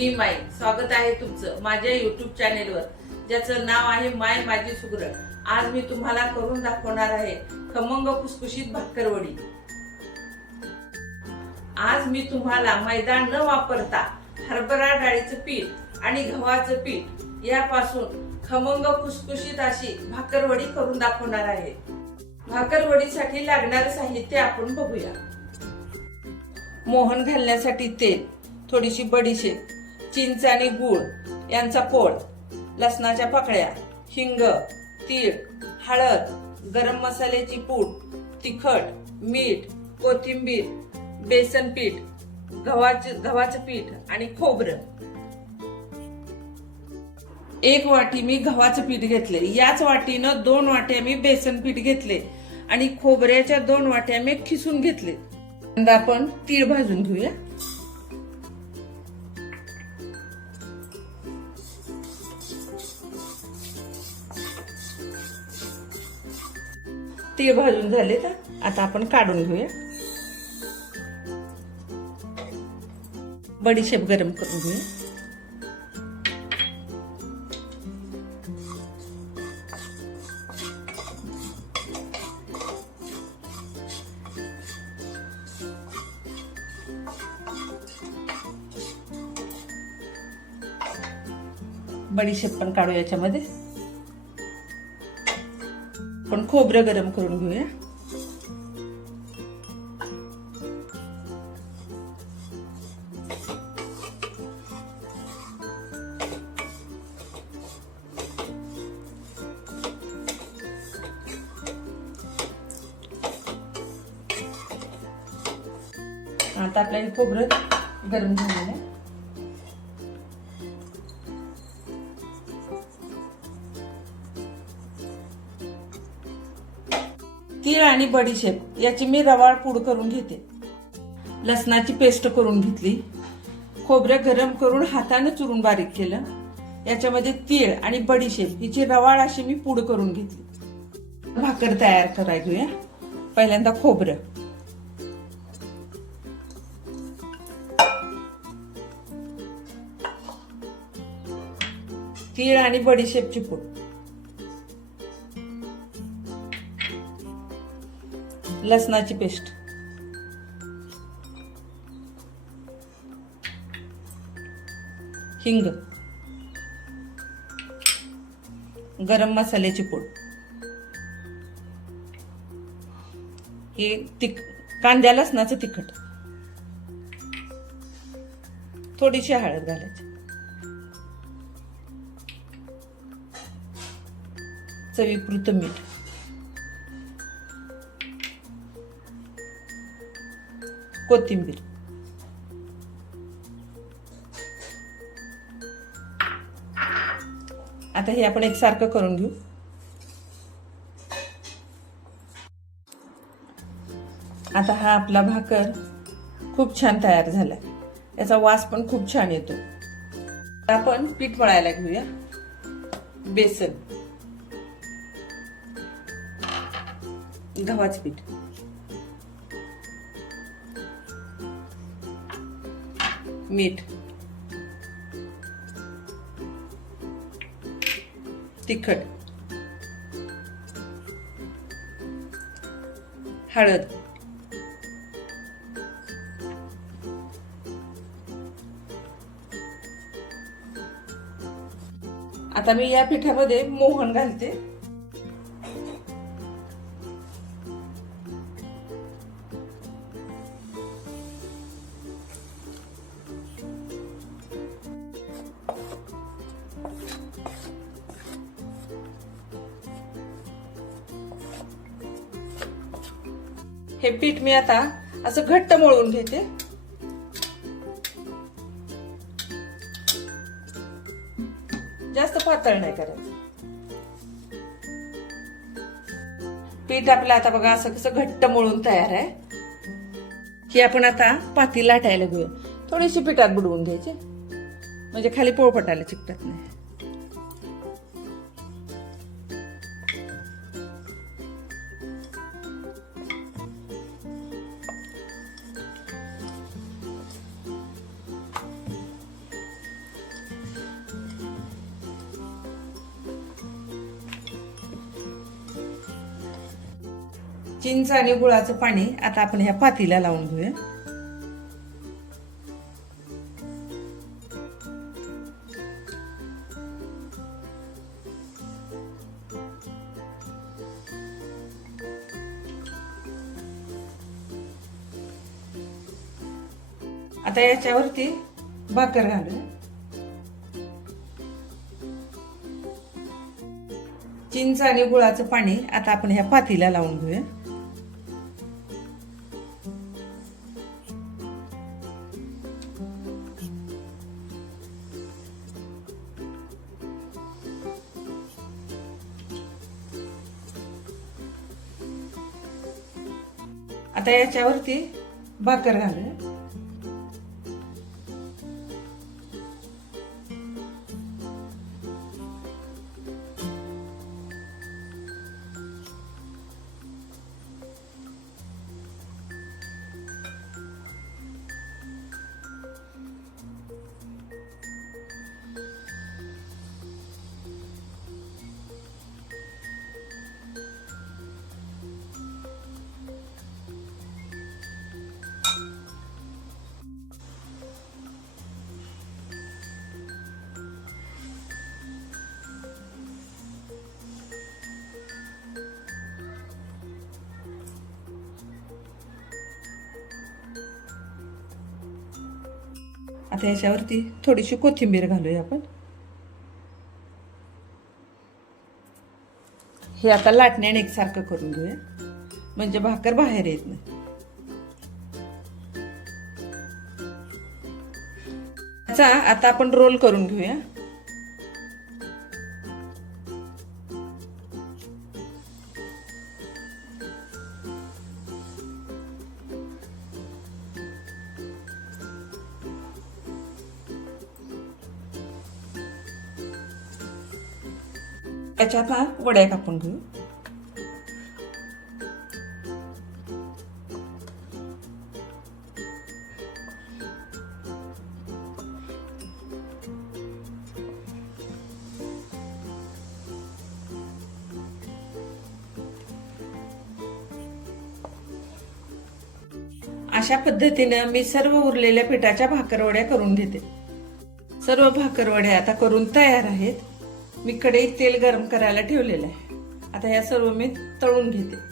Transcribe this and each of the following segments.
मी माई स्वागत आहे तुमचं माझ्या YouTube चॅनेलवर, ज्याचं नाव आहे माय माझी सुगरण। आज मी तुम्हाला करून दाखवणार आहे खमंग खुसखुशीत भाकरवडी। आज मी तुम्हाला मैदा न वापरता हरभरा डाळीचं पीठ आणि गव्हाचं पीठ यापासून खमंग खुसखुशीत अशी भाकरवडी करून दाखवणार आहे। भाकरवडीसाठी लागणारे साहित्य आपण बघूया। मोहन घालण्यासाठी तेल, थोडीशी बडीशेप, चिंच आणि गूळ यांचा पोळ, लसणाच्या पाकळ्या, हिंग, तीळ, हळद, गरम मसाल्याची पूड, तिखट, मीठ, कोथिंबीर, बेसन पीठ, गव्हाचं पीठ आणि खोबरं। एक वाटी मी गव्हाचं पीठ घेतले, याच वाटीनं 2 वाट्या मी बेसन पीठ घेतले आणि खोबऱ्याच्या 2 वाट्या मी खिसून घेतले। आता आपण तीळ भाजून घेऊया। तीळ भाजून झाले तर आता आपण काढून घेऊया। बडीशेप गरम करून घेऊया। बडीशेप पण काढू याच्यामध्ये। पण खोबरं गरम करून घेऊया। आता आपल्याला खोबरं गरम झालेलं आहे। तीळ आणि बडीशेप याची मी रवाळ पूड करून घेते। लसणाची पेस्ट करून घेतली। खोबरं गरम करून हाताने चुरून बारीक केलं। याच्यामध्ये तीळ आणि बडीशेप हिची रवाळ अशी मी पूड करून घेतली। भाकर तयार करायला घेऊया। पहिल्यांदा खोबरं, तीळ आणि बडीशेपची पूड, लसणाची पेस्ट, हिंग, गरम मसाल्याची पूड, हे कांद्या लसणाचं तिखट, थोडीशी हळद घालायची, चवीपुरतं मीठ, कोथिंबीर, आता हे आपण एकसारखं करून घेऊ। आता हा आपला भाकर खूप छान तयार झाला। याचा वास पण खूप छान येतो। आपण पीठ मळायला घेऊया। बेसन, गव्हाचं पीठ, मीठ, तिखट, हळद, आता मी या पिठामध्ये मोहन घालते। हे पीठ मी आता असं घट्ट मळून घेते। जास्त पातळ नाही करायचं। पीठ आपलं आता बघा असं कसं घट्ट मळून तयार आहे। ही आपण आता पाती लाटायला घेऊया। थोडीशी पिठात बुडवून घ्यायची, म्हणजे खाली पोळपटाला चिकटत नाही। चिंच आणि गुळाचं पाणी आता आपण ह्या पातीला लावून घेऊया. आता याच्यावरती भाकर घालूया. चिंच आणि गुळाचं पाणी आता आपण ह्या पातीला लावून घेऊया. आता याच्यावरती भाकर घालूया. आता याच्यावरती थोडीशी कोथिंबीर घालूया आपण. हे आता लाटण्याने एकसारखं करून घेऊया, म्हणजे भाकर बाहेर येत नाही. याचा आता आपण रोल करून घेऊया. याच्यात वड्या कापून घेऊ. अशा पद्धतीने मी सर्व उरलेल्या पिठाच्या भाकरवड्या करून घेते. सर्व भाकरवड्या आता करून तयार आहेत. मी कढईत तेल गरम करायला ठेवलेलं आहे. आता या सर्व मी तळून घेते.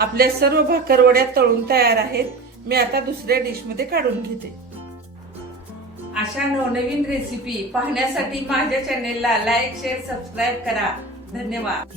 आपल्या सर्व भाकरवड्या तळून तयार आहेत. मी आता दुसऱ्या डिश मध्ये काढून घेते. अशा नवनवीन रेसिपी पाहण्यासाठी माझ्या चॅनेलला लाईक, शेअर, सबस्क्राईब करा. धन्यवाद.